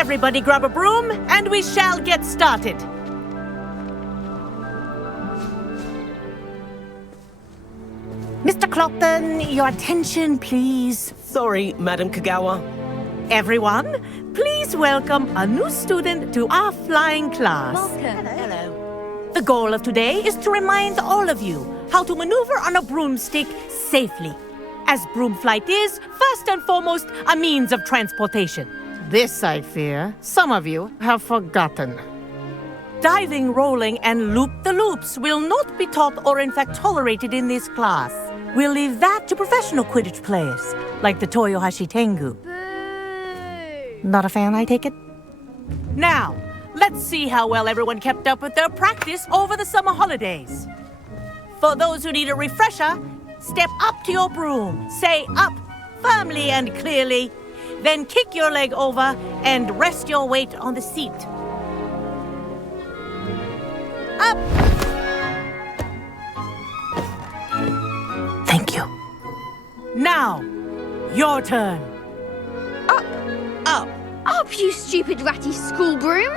Everybody grab a broom, and we shall get started. Mr. Clopton, your attention, please. Sorry, Madam Kagawa. Everyone, please welcome a new student to our flying class. Welcome. Hello. The goal of today is to remind all of you how to maneuver on a broomstick safely, as broom flight is, first and foremost, a means of transportation. This, I fear, some of you have forgotten. Diving, rolling, and loop-the-loops will not be taught or in fact tolerated in this class. We'll leave that to professional Quidditch players, like the Toyohashi Tengu. Boo! Not a fan, I take it? Now, let's see how well everyone kept up with their practice over the summer holidays. For those who need a refresher, step up to your broom, say up firmly and clearly, then kick your leg over and rest your weight on the seat. Up! Thank you. Now, your turn. Up! Up! Up, you stupid ratty school broom!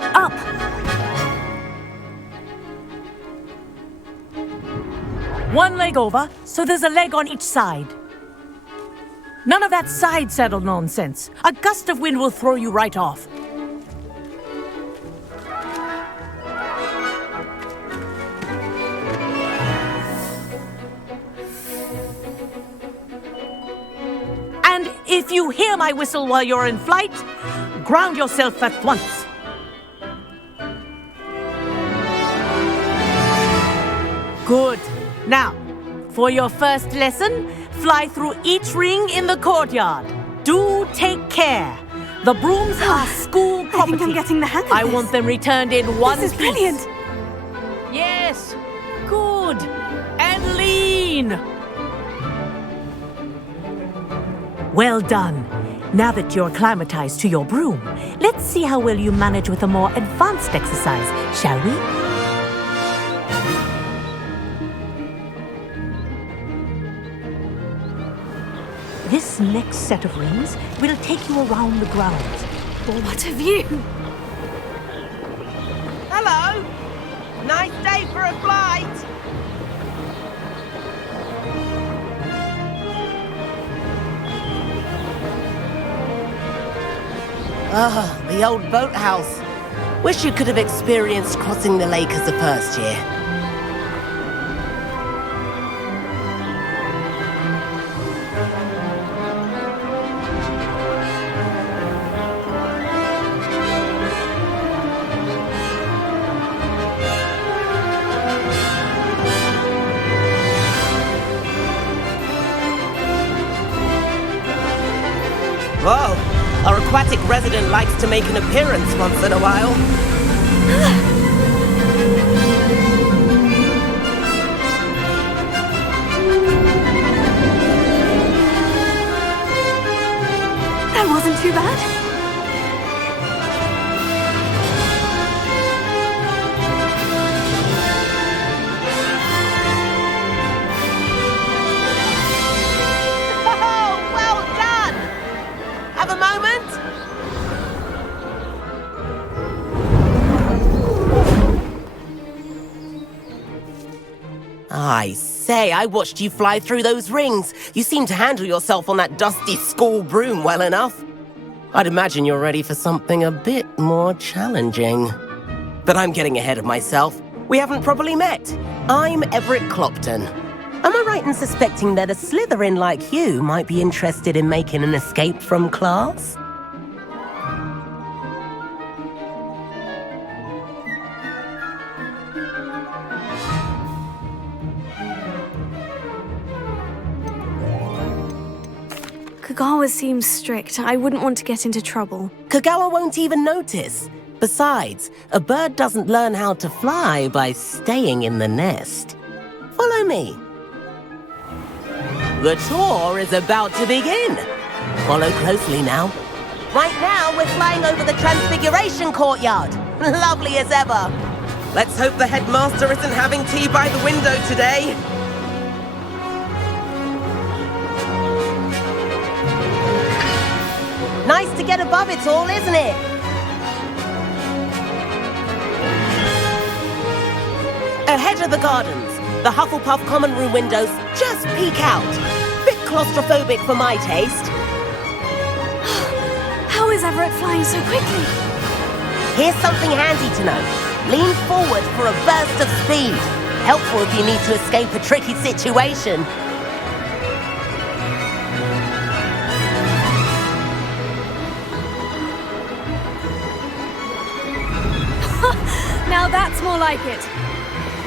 Up! One leg over, so there's a leg on each side. None of that side saddle nonsense. A gust of wind will throw you right off. And if you hear my whistle while you're in flight, ground yourself at once. Good. Now, for your first lesson, fly through each ring in the courtyard. Do take care. The brooms are school property. I think I'm getting the hang of I this. want them returned in one This is piece. brilliant. Yes. Good. And lean. Well done. Now that you're acclimatized to your broom, let's see how well you manage with a more advanced exercise, shall we? This next set of rings will take you around the grounds. What a view! Hello! Nice day for a flight! Ah, the old boathouse. Wish you could have experienced crossing the lake as a first year. Whoa! Our aquatic resident likes to make an appearance once in a while. That wasn't too bad. Oh, well done! Have a moment? I say, I watched you fly through those rings. You seem to handle yourself on that dusty school broom well enough. I'd imagine you're ready for something a bit more challenging. But I'm getting ahead of myself. We haven't properly met. I'm Everett Clopton. Am I right in suspecting that a Slytherin like you might be interested in making an escape from class? Kagawa seems strict. I wouldn't want to get into trouble. Kagawa won't even notice. Besides, a bird doesn't learn how to fly by staying in the nest. Follow me. The tour is about to begin. Follow closely now. Right now, we're flying over the Transfiguration Courtyard. Lovely as ever. Let's hope the headmaster isn't having tea by the window today. Nice to get above it all, isn't it? Ahead of the gardens, the Hufflepuff common room windows just peek out. Bit claustrophobic for my taste. How is Everett flying so quickly? Here's something handy to know. Lean forward for a burst of speed. Helpful if you need to escape a tricky situation. Now that's more like it.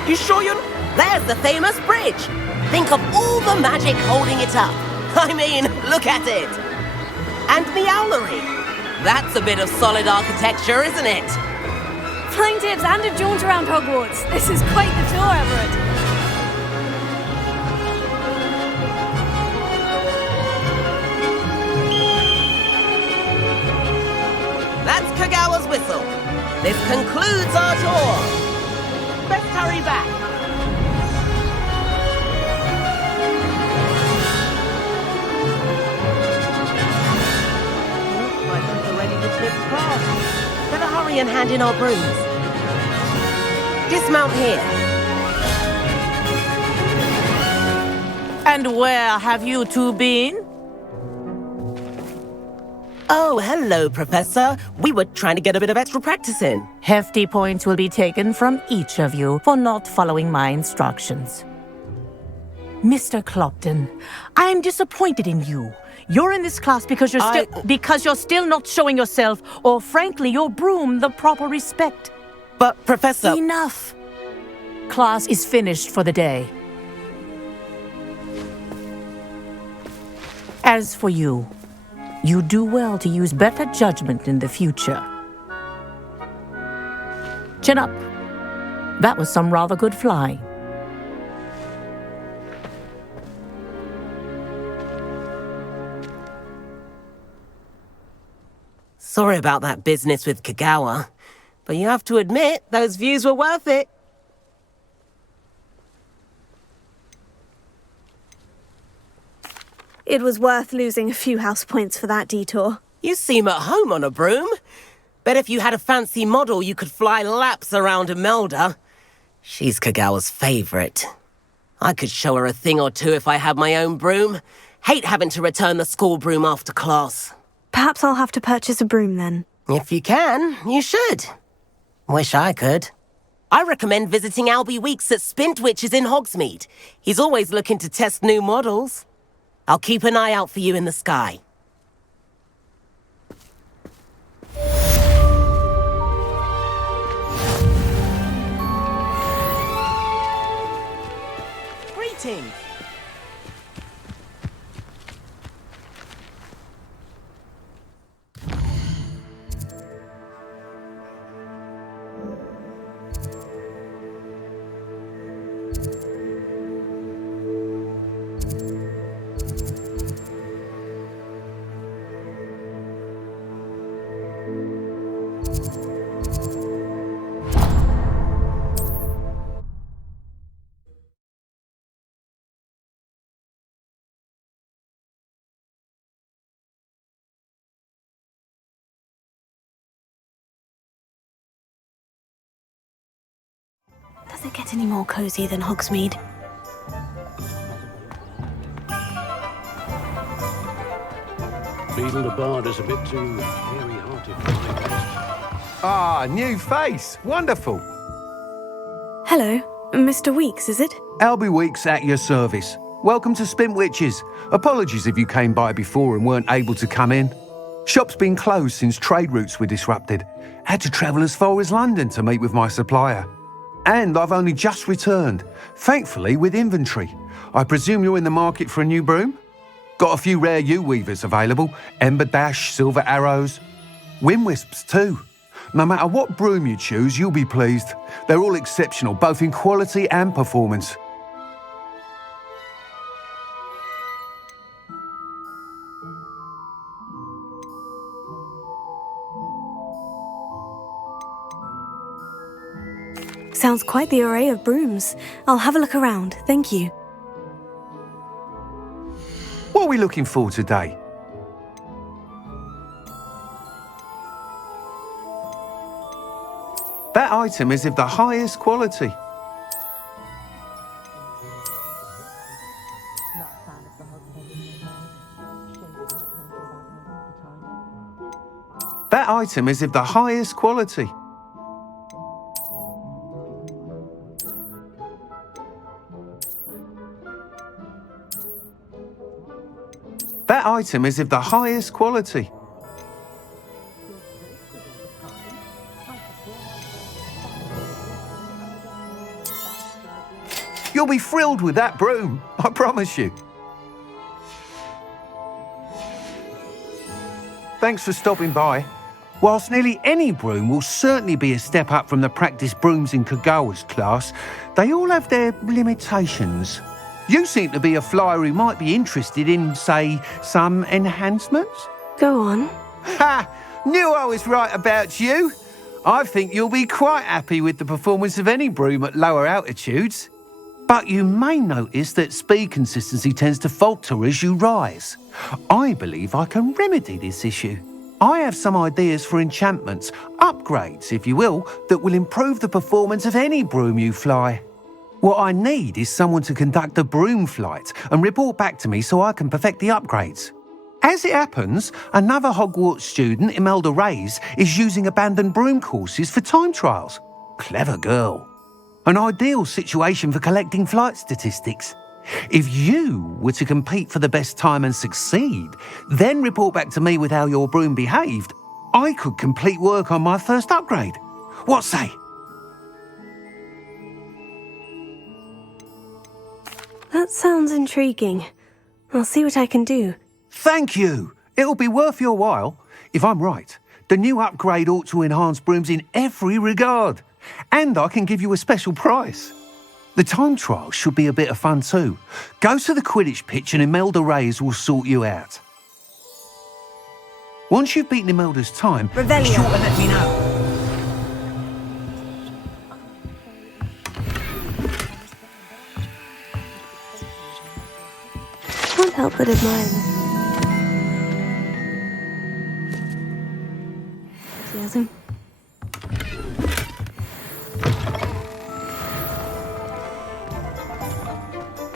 You sure you're... There's the famous bridge. Think of all the magic holding it up. I mean, look at it. And Meowlery. That's a bit of solid architecture, isn't it? Flying tips and a jaunt around Hogwarts. This is quite the tour, Everett. That's Kagawa's whistle. This concludes our tour. Let's hurry back. I think we're ready to tip class. Better hurry and hand in our brooms. Dismount here. And where have you two been? Oh, hello, Professor. We were trying to get a bit of extra practice in. Hefty points will be taken from each of you for not following my instructions. Mr. Clopton, I'm disappointed in you. You're in this class because you're still not showing yourself, or frankly, your broom the proper respect. But, Professor... Enough. Class is finished for the day. As for you, you do well to use better judgment in the future. Chin up. That was some rather good flying. Sorry about that business with Kagawa, but you have to admit, those views were worth it. It was worth losing a few house points for that detour. You seem at home on a broom. Bet if you had a fancy model, you could fly laps around Imelda. She's Kagawa's favorite. I could show her a thing or two if I had my own broom. Hate having to return the school broom after class. Perhaps I'll have to purchase a broom then. If you can, you should. Wish I could. I recommend visiting Albie Weeks at Spintwitches in Hogsmeade. He's always looking to test new models. I'll keep an eye out for you in the sky. Greetings. Does it get any more cozy than Hogsmeade? Beetle the Bard is a bit too hairy-hearted. Ah, new face. Wonderful. Hello, Mr. Weeks, is it? Albie Weeks at your service. Welcome to Spintwitches. Apologies if you came by before and weren't able to come in. Shop's been closed since trade routes were disrupted. Had to travel as far as London to meet with my supplier. And I've only just returned, thankfully with inventory. I presume you're in the market for a new broom? Got a few rare U-weavers available, Ember Dash, Silver Arrows, Wind Wisps too. No matter what broom you choose, you'll be pleased. They're all exceptional, both in quality and performance. Sounds quite the array of brooms. I'll have a look around, thank you. What are we looking for today? That item is of the highest quality. That item is of the highest quality. That item is of the highest quality. You'll be thrilled with that broom, I promise you. Thanks for stopping by. Whilst nearly any broom will certainly be a step up from the practice brooms in Kagawa's class, they all have their limitations. You seem to be a flyer who might be interested in, say, some enhancements? Go on. Ha! Knew I was right about you. I think you'll be quite happy with the performance of any broom at lower altitudes. But you may notice that speed consistency tends to falter as you rise. I believe I can remedy this issue. I have some ideas for enchantments, upgrades, if you will, that will improve the performance of any broom you fly. What I need is someone to conduct a broom flight and report back to me so I can perfect the upgrades. As it happens, another Hogwarts student, Imelda Reyes, is using abandoned broom courses for time trials. Clever girl. An ideal situation for collecting flight statistics. If you were to compete for the best time and succeed, then report back to me with how your broom behaved, I could complete work on my first upgrade. What say? That sounds intriguing. I'll see what I can do. Thank you. It'll be worth your while. If I'm right, the new upgrade ought to enhance brooms in every regard. And I can give you a special price. The time trial should be a bit of fun too. Go to the Quidditch pitch and Imelda Reyes will sort you out. Once you've beaten Imelda's time, be Revelio. sure to let me know. Can't help but admire them. Enthusiasm.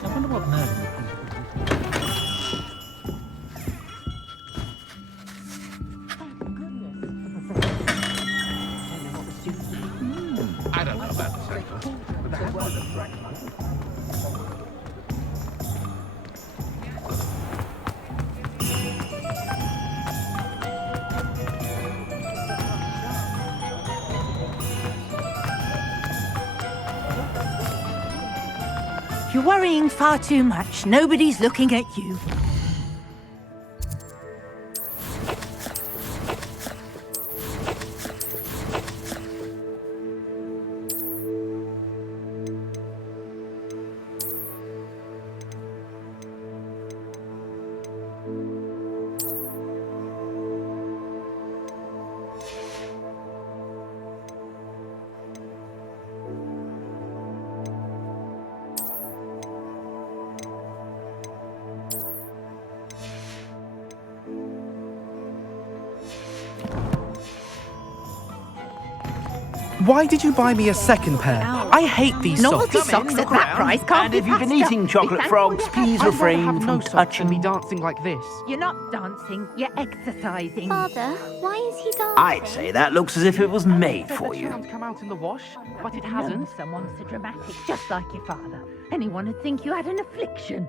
I wonder what Merlin would think. I don't know about the second, but that was a practice. You're worrying far too much. Nobody's looking at you. Why did you buy me a second pair? I hate these Novelty socks. socks at that price can't And be if you've been passed up. eating chocolate Be frogs, thankful you please have- refrain Have no from socks and be touching. dancing like this. You're not dancing, you're exercising. Father, why is he dancing? I'd say that looks as if it was made for you. Can't come out in the wash, but it No, hasn't. someone so dramatic, just like your father. Anyone would think you had an affliction.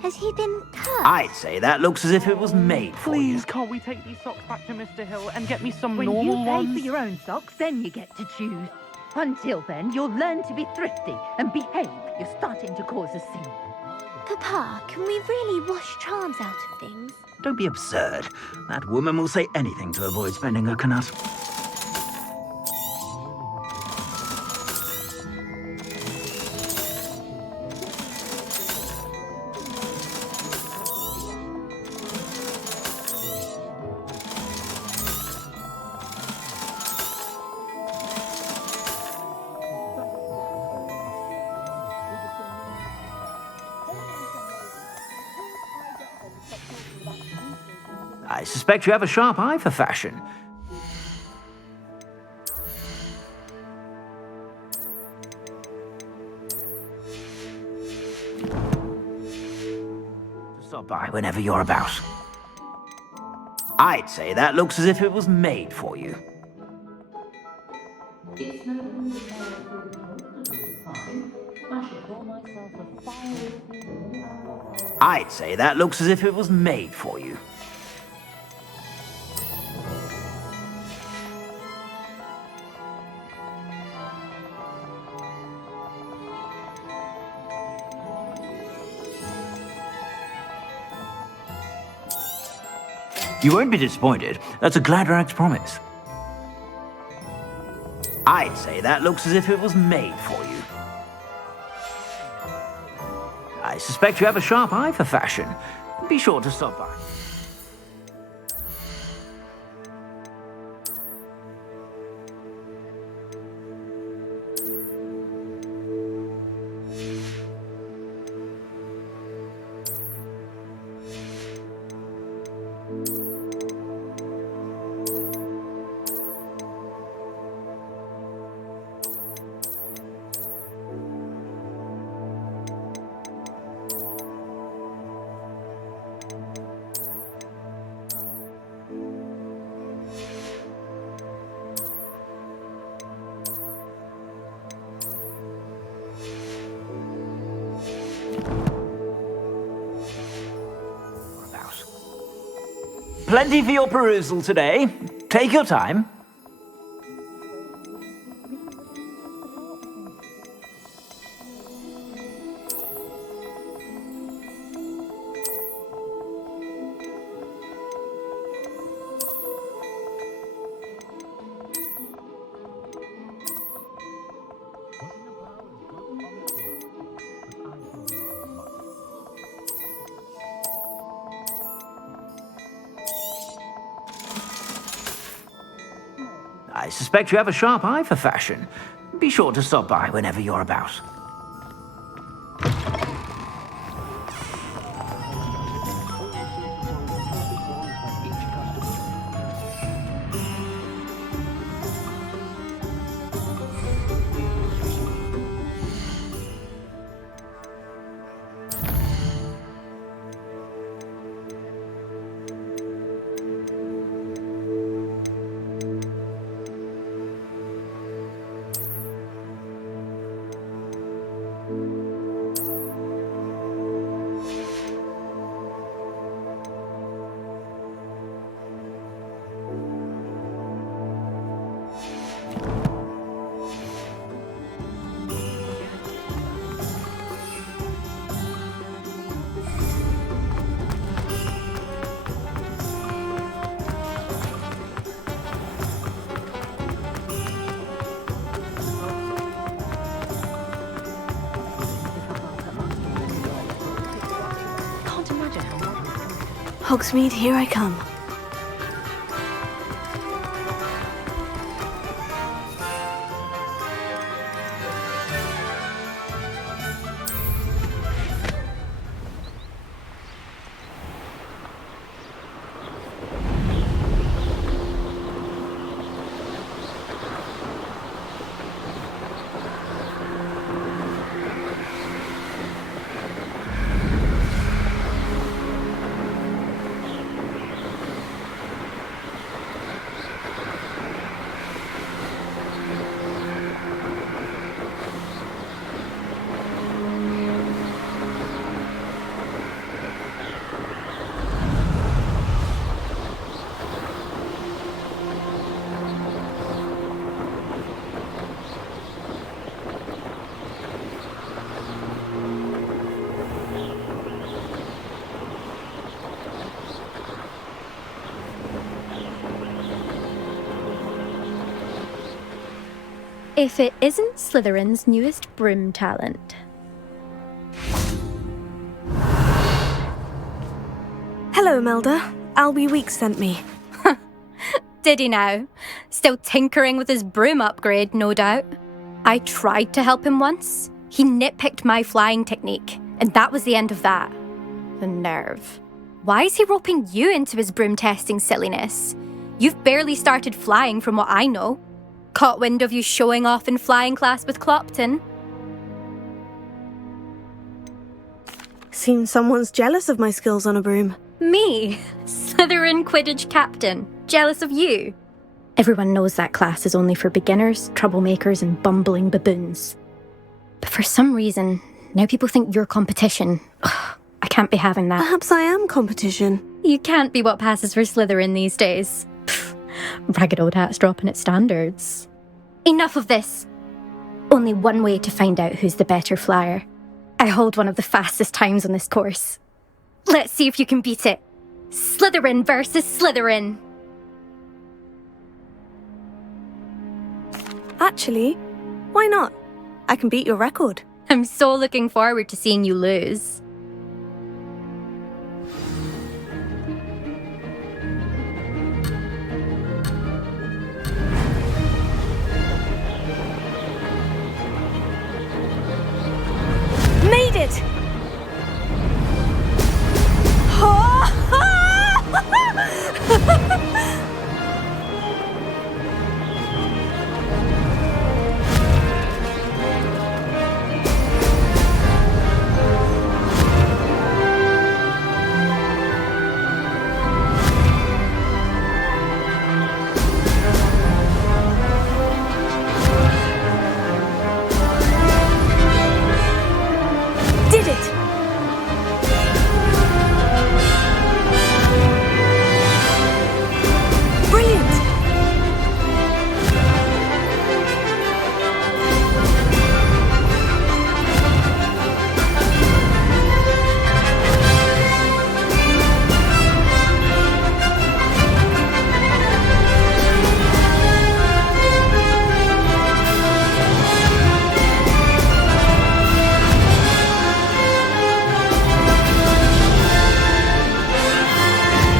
Has he been cursed? I'd say that looks as if it was made for you. Please, can't we take these socks back to Mr. Hill and get me some When normal you pay ones? for your own socks, then you get to choose. Until then, you'll learn to be thrifty and behave. You're starting to cause a scene. Papa, can we really wash charms out of things? Don't be absurd. That woman will say anything to avoid spending her canut. I suspect you have a sharp eye for fashion. stop by whenever you're about. I'd say that looks as if it was made for you. I'd say that looks as if it was made for you. You won't be disappointed. That's a Gladrag's promise. I'd say that looks as if it was made for you. I suspect you have a sharp eye for fashion. Be sure to stop by. Plenty for your perusal today. Take your time. I suspect you have a sharp eye for fashion. Be sure to stop by whenever you're about. Hogsmeade, here I come. If it isn't Slytherin's newest broom talent. Hello, Melda. Albie Weeks sent me. Did he now? Still tinkering with his broom upgrade, no doubt. I tried to help him once. He nitpicked my flying technique, and that was the end of that. The nerve. Why is he roping you into his broom testing silliness? You've barely started flying from what I know. Caught wind of you showing off in flying class with Clopton. Seems someone's jealous of my skills on a broom. Me? Slytherin Quidditch captain. Jealous of you? Everyone knows that class is only for beginners, troublemakers, and bumbling baboons. But for some reason, now people think you're competition. Ugh, I can't be having that. Perhaps I am competition. You can't be what passes for Slytherin these days. Pfft, ragged old hat's dropping its standards. Enough of this. Only one way to find out who's the better flyer. I hold one of the fastest times on this course. Let's see if you can beat it. Slytherin versus Slytherin. Actually, why not? I can beat your record. I'm so looking forward to seeing you lose. Made it! Did it! Brilliant!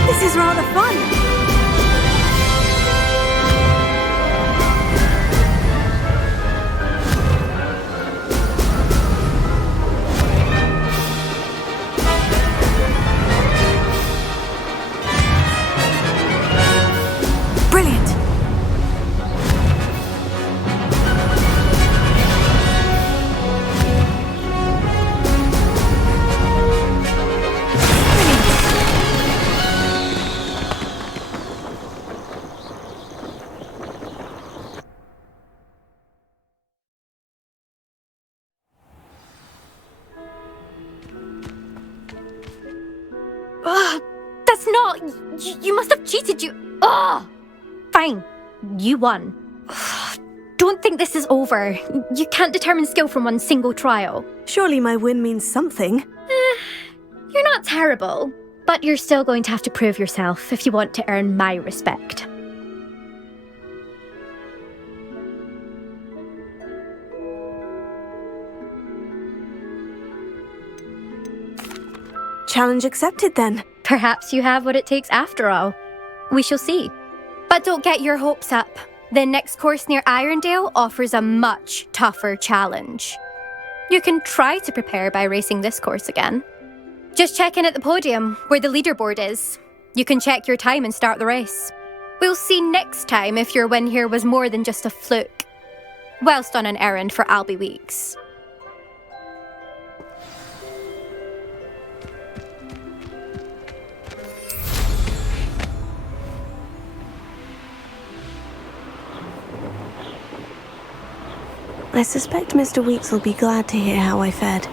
This is rather fun. Brilliant. Ugh, that's not... You must have cheated, you... Ugh! Fine. You won. Ugh, don't think this is over. You can't determine skill from one single trial. Surely my win means something. You're not terrible, but you're still going to have to prove yourself if you want to earn my respect. Challenge accepted then. Perhaps you have what it takes after all. We shall see. But don't get your hopes up. The next course near Irondale offers a much tougher challenge. You can try to prepare by racing this course again. Just check in at the podium, where the leaderboard is. You can check your time and start the race. We'll see next time if your win here was more than just a fluke. Whilst on an errand for Albie Weeks. I suspect Mr. Weeks will be glad to hear how I fared.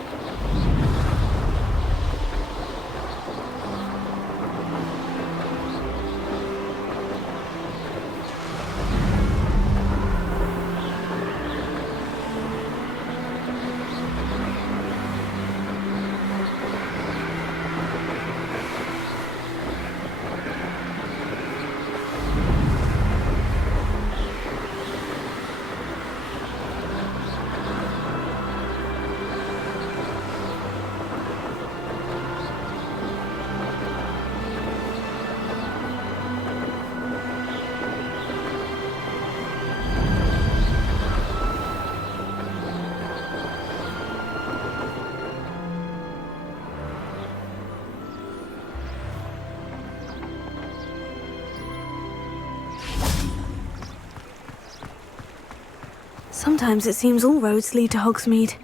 Sometimes it seems all roads lead to Hogsmeade.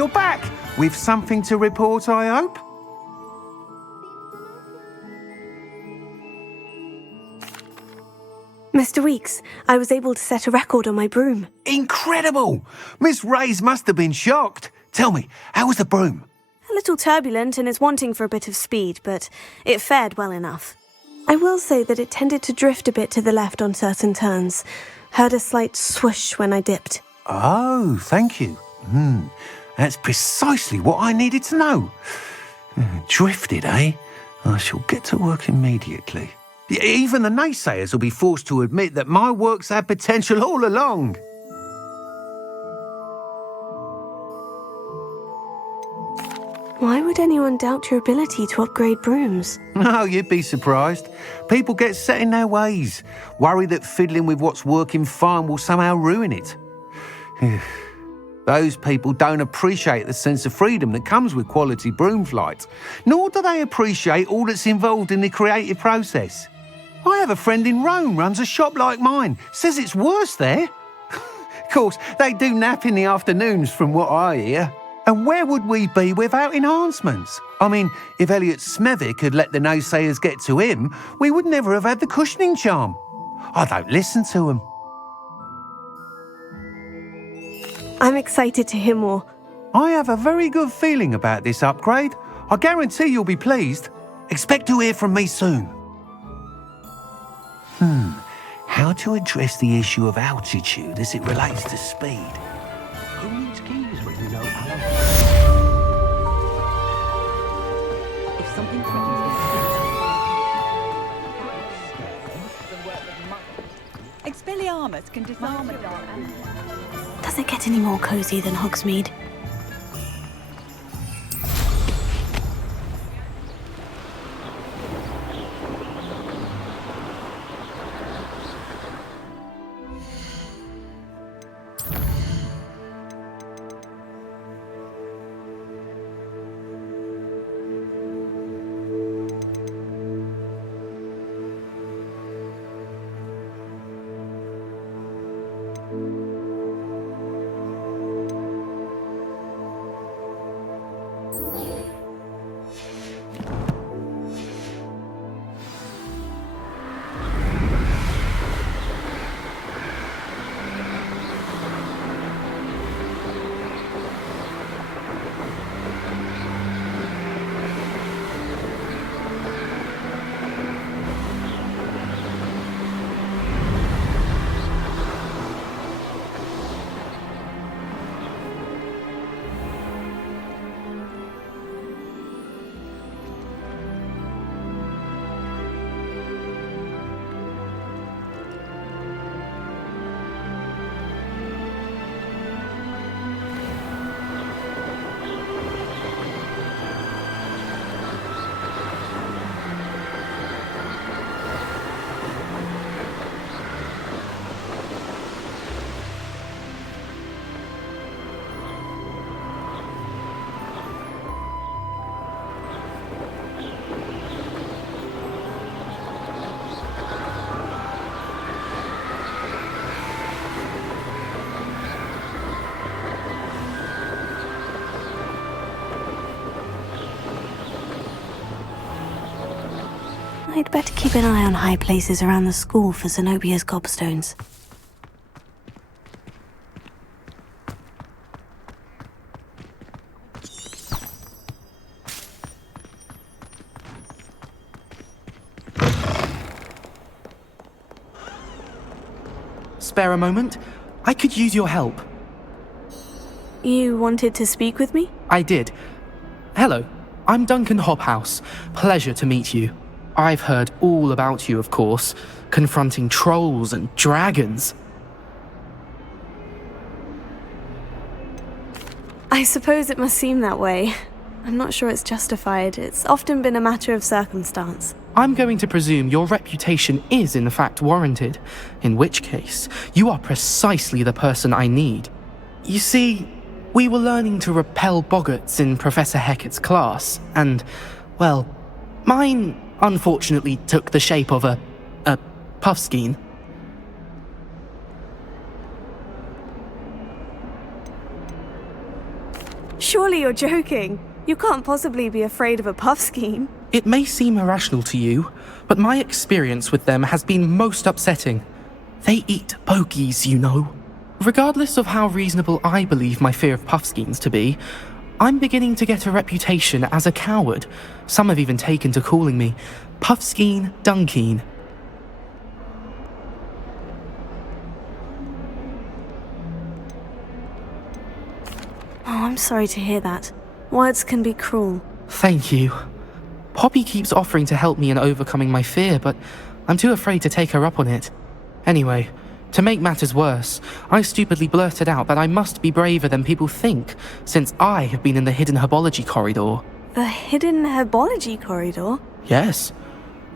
you're back. With something to report, I hope? Mr. Weeks, I was able to set a record on my broom. Incredible! Miss Reyes must have been shocked. Tell me, how was the broom? A little turbulent and is wanting for a bit of speed, but it fared well enough. I will say that it tended to drift a bit to the left on certain turns. Heard a slight swoosh when I dipped. Oh, thank you. That's precisely what I needed to know. Drifted, eh? I shall get to work immediately. Even the naysayers will be forced to admit that my work's had potential all along. Why would anyone doubt your ability to upgrade brooms? No, you'd be surprised. People get set in their ways, worry that fiddling with what's working fine will somehow ruin it. Those people don't appreciate the sense of freedom that comes with quality broom flight, nor do they appreciate all that's involved in the creative process. I have a friend in Rome runs a shop like mine, says it's worse there. Of course, they do nap in the afternoons from what I hear. And where would we be without enhancements? I mean, if Elliot Smethwick had let the naysayers get to him, we would never have had the cushioning charm. I don't listen to him. I'm excited to hear more. I have a very good feeling about this upgrade. I guarantee you'll be pleased. Expect to hear from me soon. How to address the issue of altitude as it relates to speed? Who needs keys when you know Alan? If something threatens it, Expelliarmus can disarm it. Does it get any more cozy than Hogsmeade? I'd better keep an eye on high places around the school for Zenobia's gobstones. Spare a moment? I could use your help. You wanted to speak with me? I did. Hello, I'm Duncan Hobhouse. Pleasure to meet you. I've heard all about you, of course, confronting trolls and dragons. I suppose it must seem that way. I'm not sure it's justified. It's often been a matter of circumstance. I'm going to presume your reputation is in fact warranted, in which case, you are precisely the person I need. You see, we were learning to repel boggarts in Professor Hecat's class, and, well, mine unfortunately took the shape of a puffskein. Surely you're joking. You can't possibly be afraid of a puffskein. It may seem irrational to you, but my experience with them has been most upsetting. They eat bogies, you know. Regardless of how reasonable I believe my fear of puffskeins to be, I'm beginning to get a reputation as a coward. Some have even taken to calling me Puffskeen Dunkeen. Oh, I'm sorry to hear that. Words can be cruel. Thank you. Poppy keeps offering to help me in overcoming my fear, but I'm too afraid to take her up on it. Anyway, to make matters worse, I stupidly blurted out that I must be braver than people think, since I have been in the hidden herbology corridor. The hidden herbology corridor? Yes.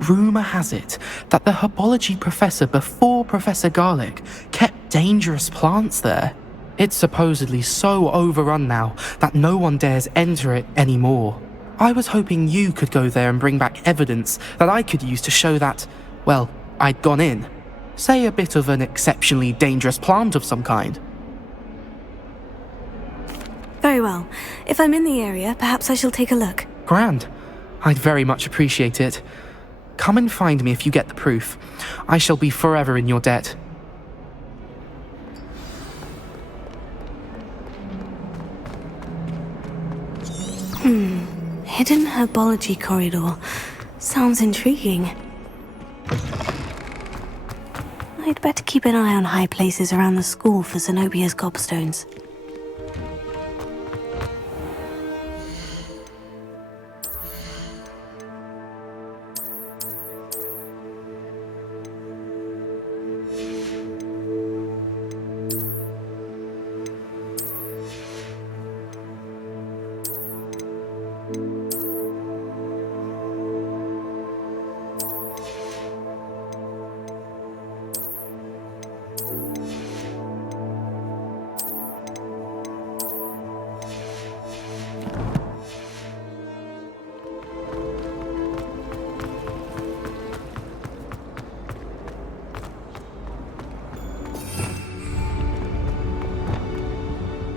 Rumour has it that the herbology professor before Professor Garlic kept dangerous plants there. It's supposedly so overrun now that no one dares enter it anymore. I was hoping you could go there and bring back evidence that I could use to show that, well, I'd gone in. Say a bit of an exceptionally dangerous plant of some kind. Very well. If I'm in the area, perhaps I shall take a look. Grand. I'd very much appreciate it. Come and find me if you get the proof. I shall be forever in your debt. Hidden herbology corridor. Sounds intriguing. I'd better keep an eye on high places around the school for Zenobia's gobstones.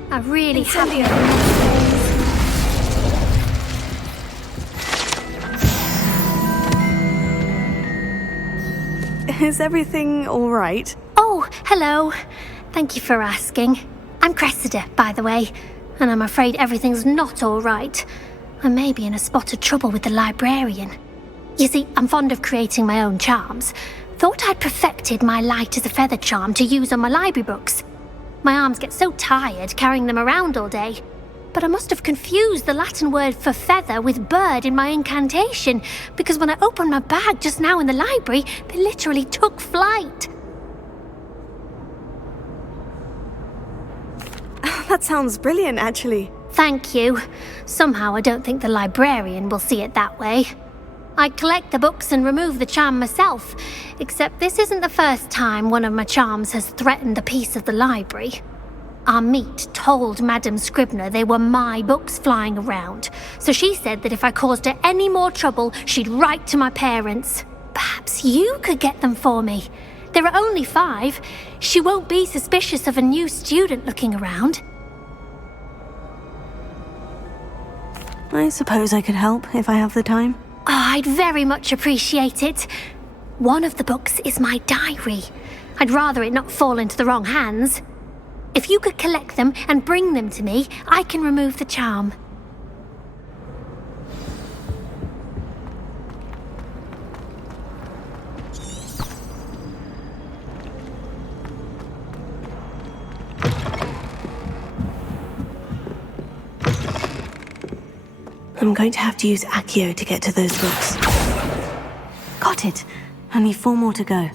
I really have you. Is everything all right? Oh, hello. Thank you for asking. I'm Cressida, by the way, and I'm afraid everything's not all right. I may be in a spot of trouble with the librarian. You see, I'm fond of creating my own charms. Thought I'd perfected my light as a feather charm to use on my library books. My arms get so tired carrying them around all day. But I must have confused the Latin word for feather with bird in my incantation, because when I opened my bag just now in the library, they literally took flight. That sounds brilliant, actually. Thank you. Somehow I don't think the librarian will see it that way. I collect the books and remove the charm myself, except this isn't the first time one of my charms has threatened the peace of the library. Our meet told Madame Scribner they were my books flying around, so she said that if I caused her any more trouble, she'd write to my parents. Perhaps you could get them for me. There are only 5. She won't be suspicious of a new student looking around. I suppose I could help if I have the time. Oh, I'd very much appreciate it. One of the books is my diary. I'd rather it not fall into the wrong hands. If you could collect them and bring them to me, I can remove the charm. I'm going to have to use Accio to get to those books. Got it. Only 4 more to go.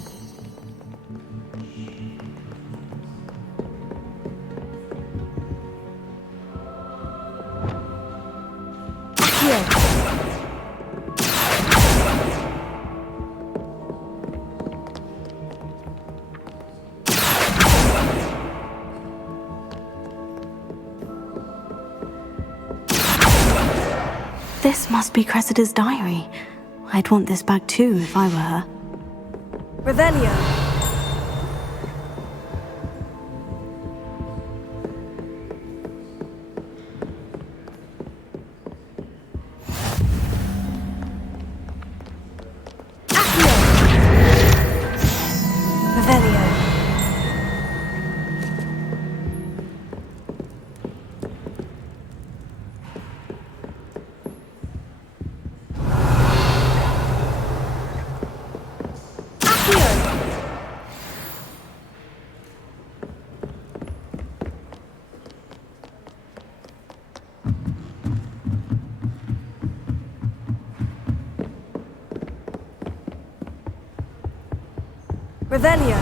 Accio! This must be Cressida's diary. I'd want this bag too if I were her. Revelio! Revelio.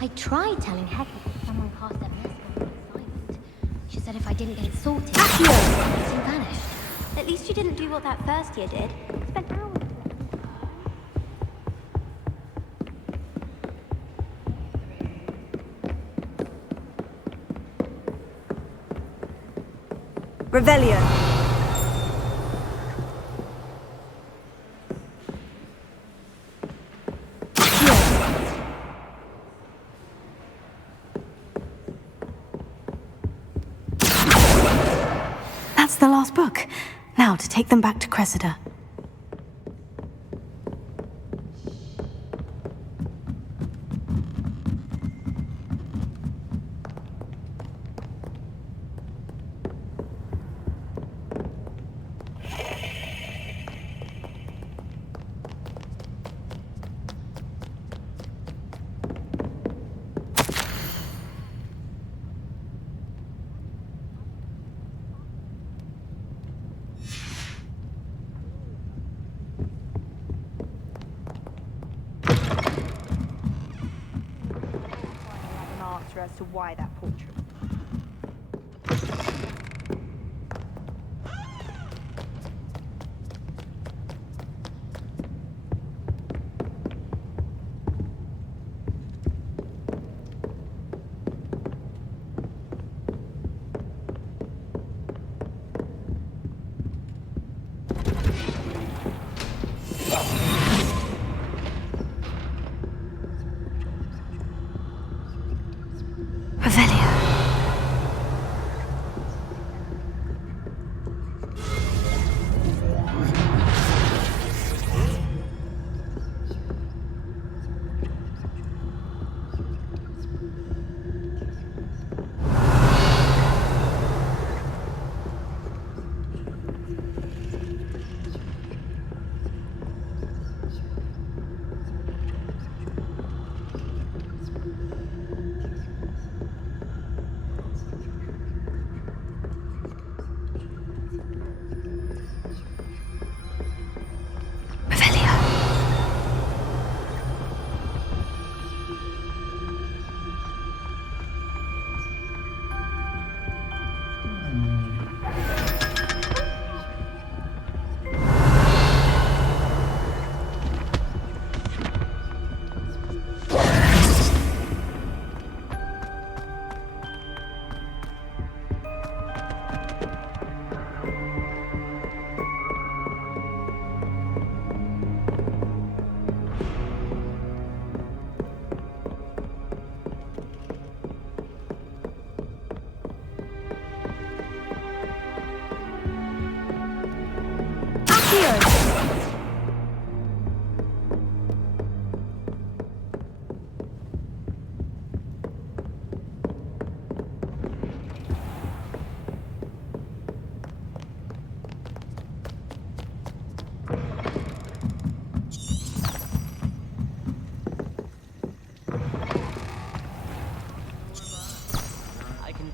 I tried telling Heather that someone cast their blessing on the assignment. She said if I didn't get it sorted, Accio! it would vanish. At least you didn't do what that first year did. Spent hours. Revelio. That's the last book. Now to take them back to Cressida. As to why that portrait.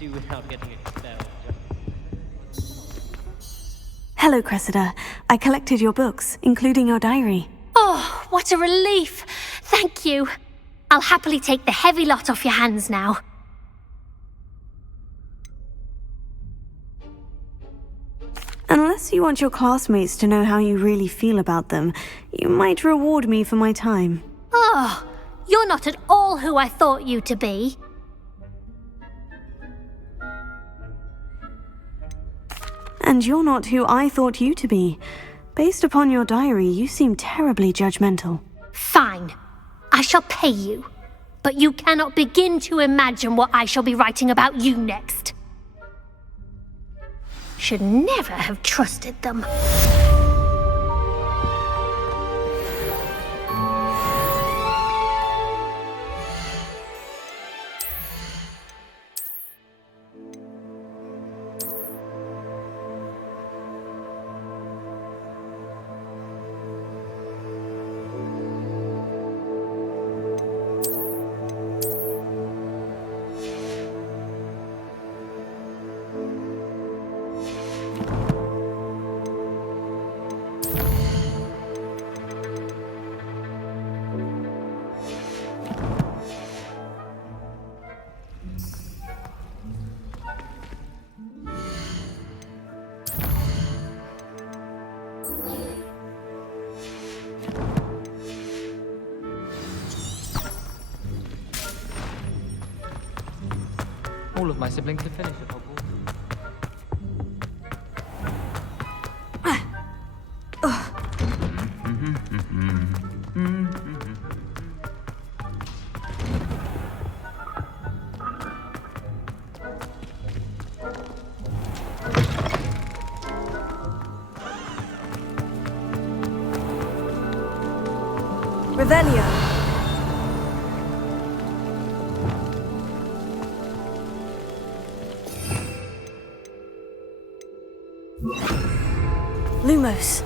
Without getting expelled. Hello, Cressida. I collected your books, including your diary. Oh, what a relief! Thank you. I'll happily take the heavy lot off your hands now. Unless you want your classmates to know how you really feel about them, you might reward me for my time. Oh, you're not at all who I thought you to be. And you're not who I thought you to be. Based upon your diary, you seem terribly judgmental. Fine. I shall pay you. But you cannot begin to imagine what I shall be writing about you next. Should never have trusted them. All of my siblings have finished at Hogwarts. Revelio. Lumos.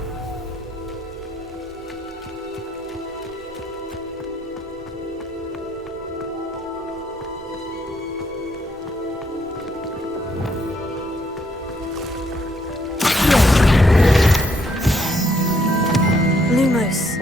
Lumos.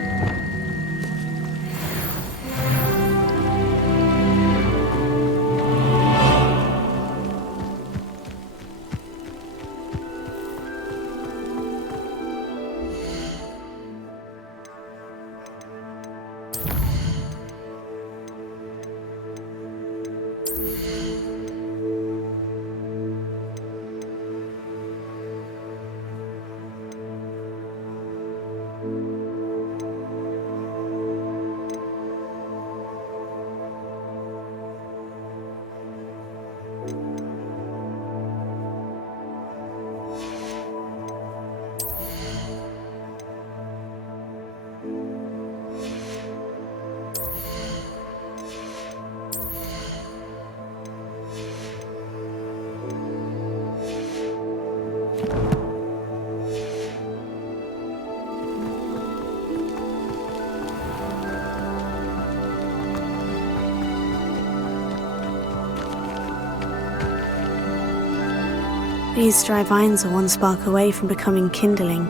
These dry vines are one spark away from becoming kindling.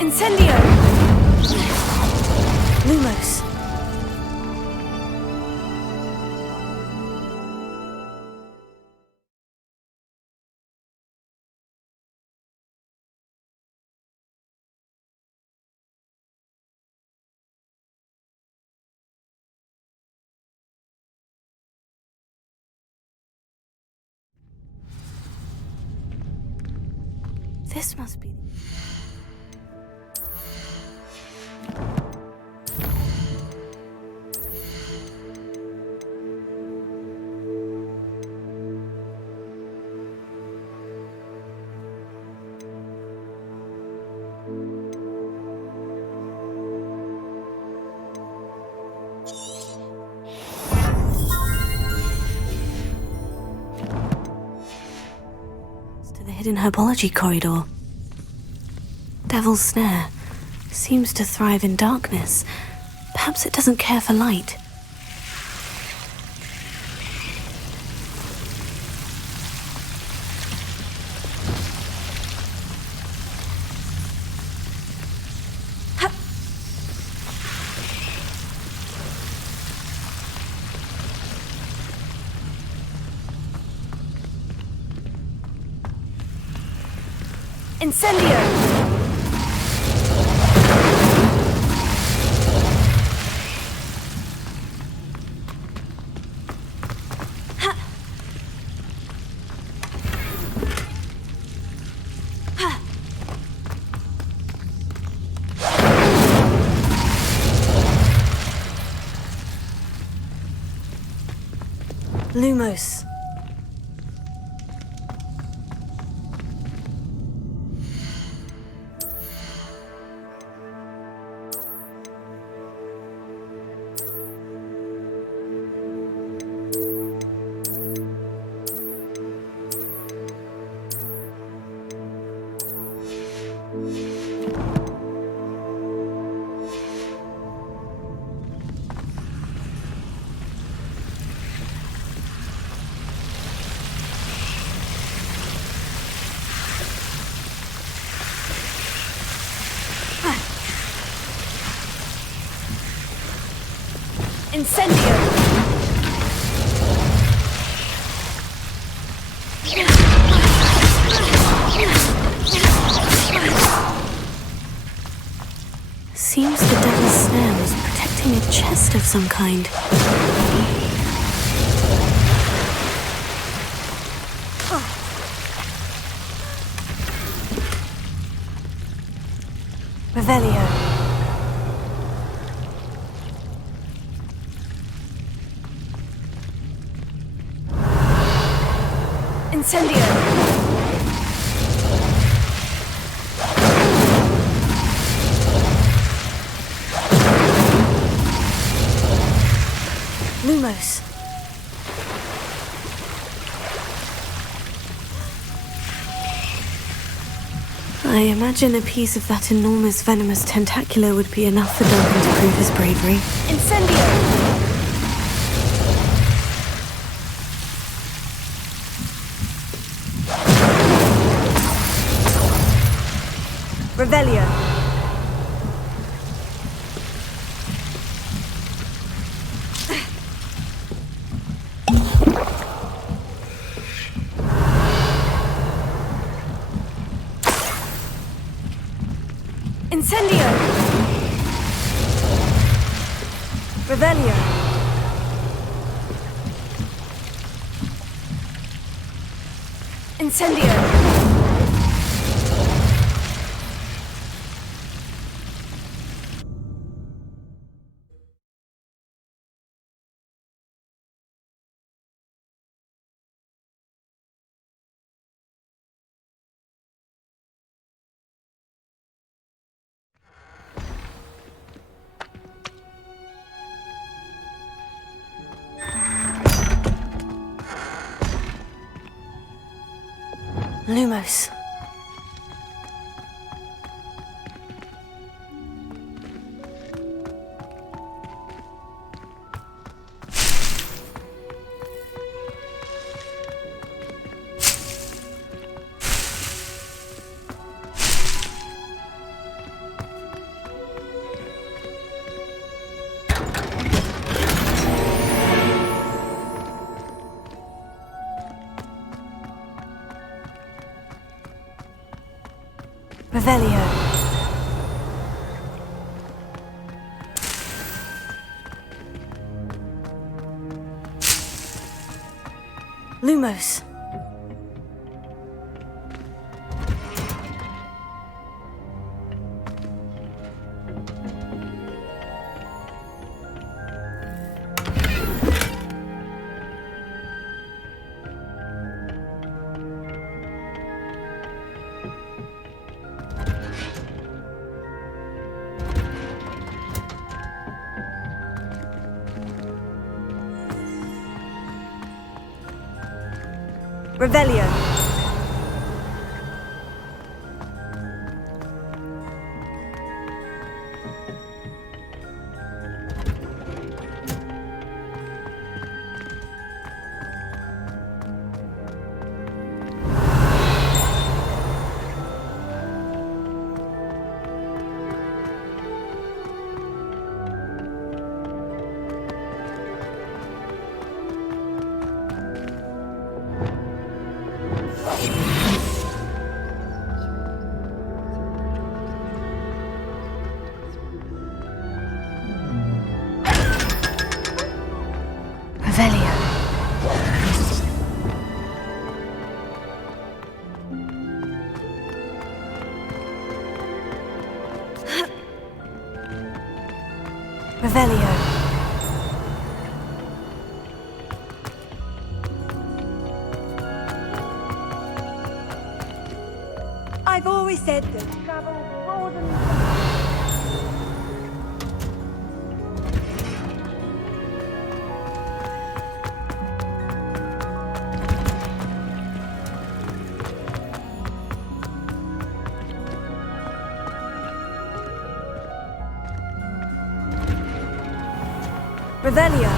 Incendio! Lumos. This must be... to the hidden herbology corridor. Devil's Snare seems to thrive in darkness. Perhaps it doesn't care for light. Incendio! Lumos. Incendio! Seems the Devil's Snare was protecting a chest of some kind. Revelio. Incendio. Lumos. I imagine a piece of that enormous venomous tentacular would be enough for Duncan to prove his bravery. Incendio! Revelio. Incendio. Revelio. Incendio. Lumos. Revelio. Lumos. Revelio. Revelio. Revelio. I've always said that travel broadens. Revelio.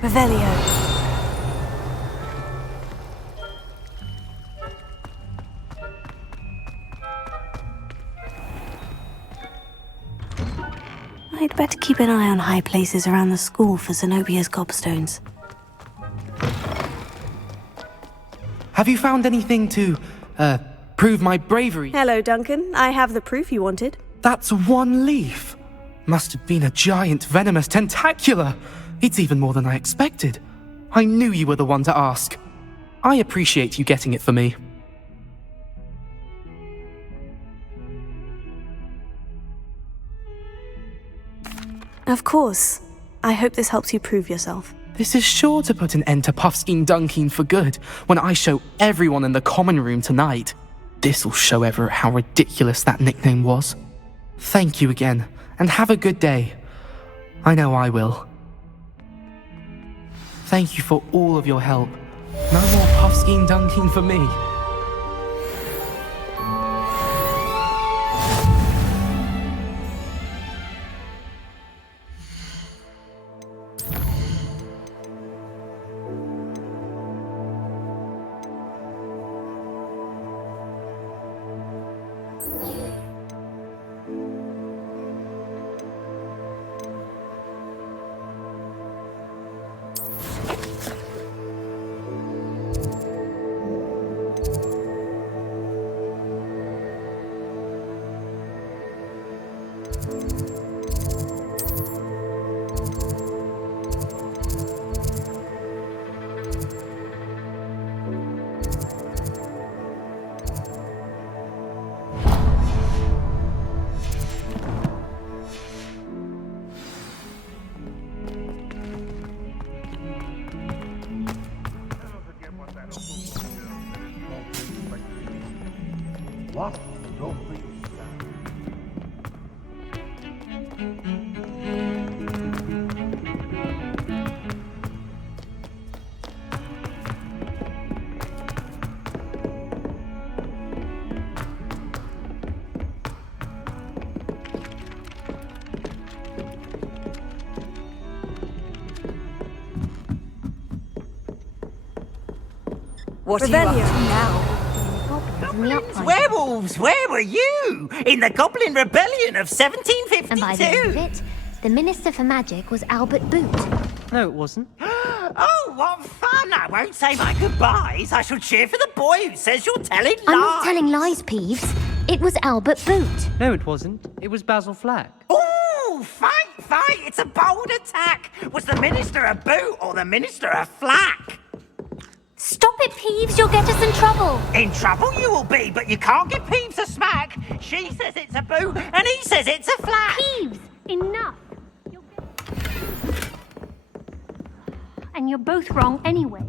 Revelio. I'd better keep an eye on high places around the school for Zenobia's gobstones. Have you found anything to, prove my bravery? Hello, Duncan. I have the proof you wanted. That's one leaf. Must have been a giant venomous tentacula. It's even more than I expected. I knew you were the one to ask. I appreciate you getting it for me. Of course. I hope this helps you prove yourself. This is sure to put an end to Puffskein Dunkeen for good when I show everyone in the common room tonight. This'll show Everett how ridiculous that nickname was. Thank you again, and have a good day. I know I will. Thank you for all of your help. No more Puffskein Dunkeen for me. What? Don't be What are you up to now? Goblins, werewolves, where were you? In the Goblin Rebellion of 1752? And by the end of it, the Minister for Magic was Albert Boot. No, it wasn't. Oh, what fun! I won't say my goodbyes. I shall cheer for the boy who says you're telling lies. I'm not telling lies, Peeves. It was Albert Boot. No, it wasn't. It was Basil Flack. Ooh, fight! It's a bold attack. Was the Minister a boot or the Minister a flack? Stop it, Peeves. You'll get us in trouble. In trouble you will be, but you can't give Peeves a smack. She says it's a boot, and he says it's a flack. Peeves, enough. And you're both wrong anyway.